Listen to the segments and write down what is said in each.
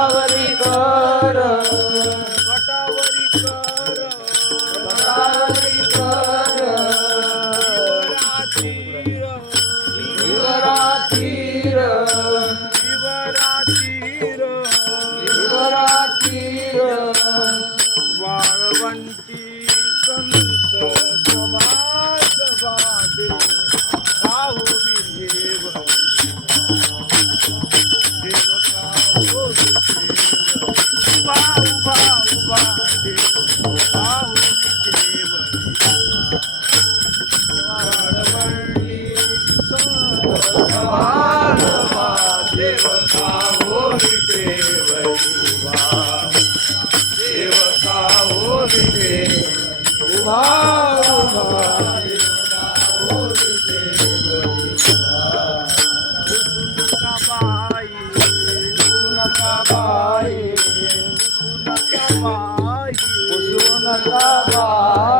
कटावरी कर. कटावरी कर. कटावरी कर. शिवरात्रीर शिवरात्रीर संत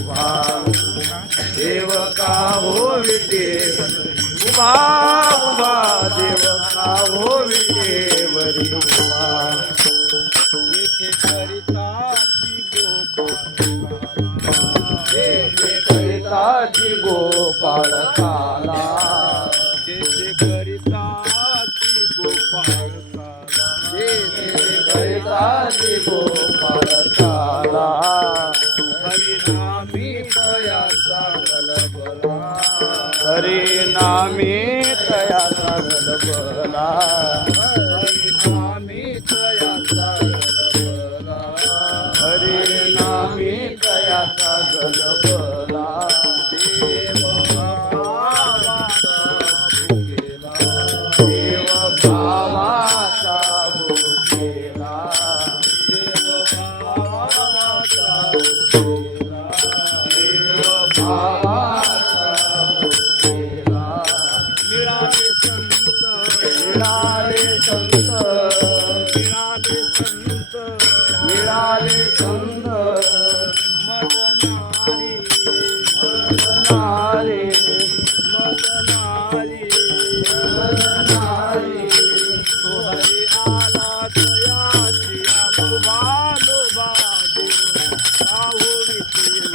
उभा देव काहो विदेव उभा उभा देव काहो विदेवरी उभा जेथे करिताची गोपाळ काला? जेथे करिताची गोपाळ काला? हरिनामी हरे नामे तयाचा गलबला हरिनामी तयाचा गलबला हरे नामी तयाचा गलबला देव मिळाले संत. मिळाले संत. मिळाले संत. मदनारी नारे. मदनारी नारे. तो हरी आला दयाची आलोबा लोबा देव काहो विठेल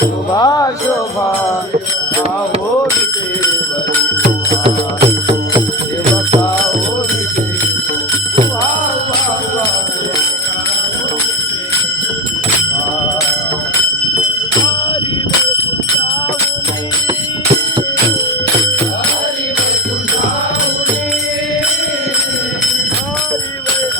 शोभा शोभा